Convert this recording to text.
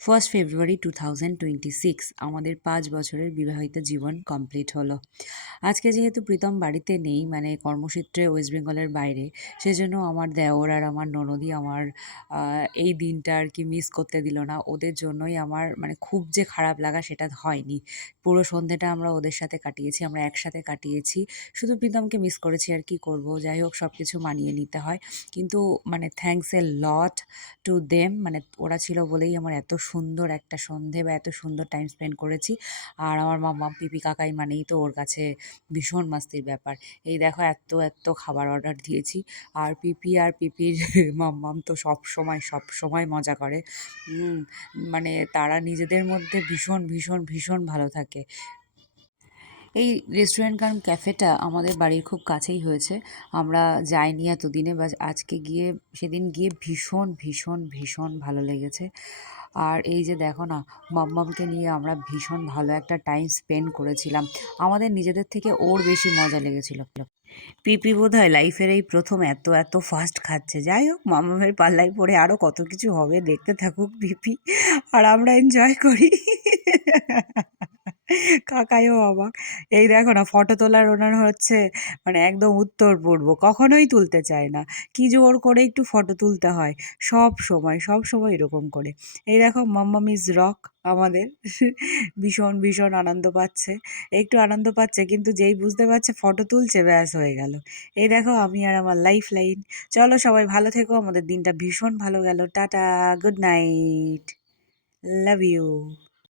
1 ফেব্রুয়ারি 2026 আমাদের 5 বছরের বিবাহিত জীবন কমপ্লিট হলো। আজকে যেহেতু প্রীতম বাড়িতে নেই, মানে কর্মসূত্রে ওয়েস্ট বেঙ্গলের বাইরে, সেজন্য আমার দেওর আর আমার ননদই আমার এই দিনটা আর কি মিস করতে দিল না। ওদের জন্যই আমার মানে খুব যে খারাপ লাগা সেটা হয়নি। পুরো সন্ধ্যেটা আমরা ওদের সাথে কাটিয়েছি, আমরা একসাথে কাটিয়েছি। শুধু প্রীতমকে মিস করেছি, আর কি করব। যাই হোক, সব কিছু মানিয়ে নিতে হয়। কিন্তু মানে thanks a lot to them, মানে ওরা ছিল বলেই আমার এত সুন্দর একটা সন্ধে বা এত সুন্দর টাইম স্পেন্ড করেছি। আর আমার মাম্মাম পিপি কাকাই মানেই তো ওর কাছে ভীষণ মাস্তির ব্যাপার। এই দেখো এত এত খাবার অর্ডার দিয়েছি। আর পিপি আর পিপির মাম্মাম তো সব সময় মজা করে। মানে তারা নিজেদের মধ্যে ভীষণ ভীষণ ভীষণ ভালো থাকে। এই রেস্টুরেন্ট কাম ক্যাফেটা আমাদের বাড়ির খুব কাছেই হয়েছে। আমরা যাইনি এতদিনে, বা আজকে গিয়ে সেদিন গিয়ে ভীষণ ভীষণ ভীষণ ভালো লেগেছে। আর এই যে দেখো না, মাম্মামকে নিয়ে আমরা ভীষণ ভালো একটা টাইম স্পেন্ড করেছিলাম। আমাদের নিজেদের থেকে ওর বেশি মজা লেগেছিল। পিপি বোধহয় লাইফের এই প্রথম এত এত ফাস্ট খাচ্ছে। যাই হোক, মাম্মামের পাল্লায় পড়ে আরও কত কিছু হবে, দেখতে থাকুক পিপি, আর আমরা এনজয় করি। কাকাইও অবাক। এই দেখো না, ফটো তোলার ওনার হচ্ছে মানে একদম উত্তর পূর্ব, কখনোই তুলতে চায় না। কি জোর করে একটু ফটো তুলতে হয় সব সময় এরকম করে। এই দেখো, মাম্মাম ইজ রক আমাদের। ভীষণ ভীষণ আনন্দ পাচ্ছে, একটু আনন্দ পাচ্ছে, কিন্তু যেই বুঝতে পারছে ফটো তুলছে, ব্যাস হয়ে গেল। এই দেখো, আমি আর আমার লাইফ লাইন। চলো সবাই ভালো থেকো, আমাদের দিনটা ভীষণ ভালো গেল। Tata, good night, love you.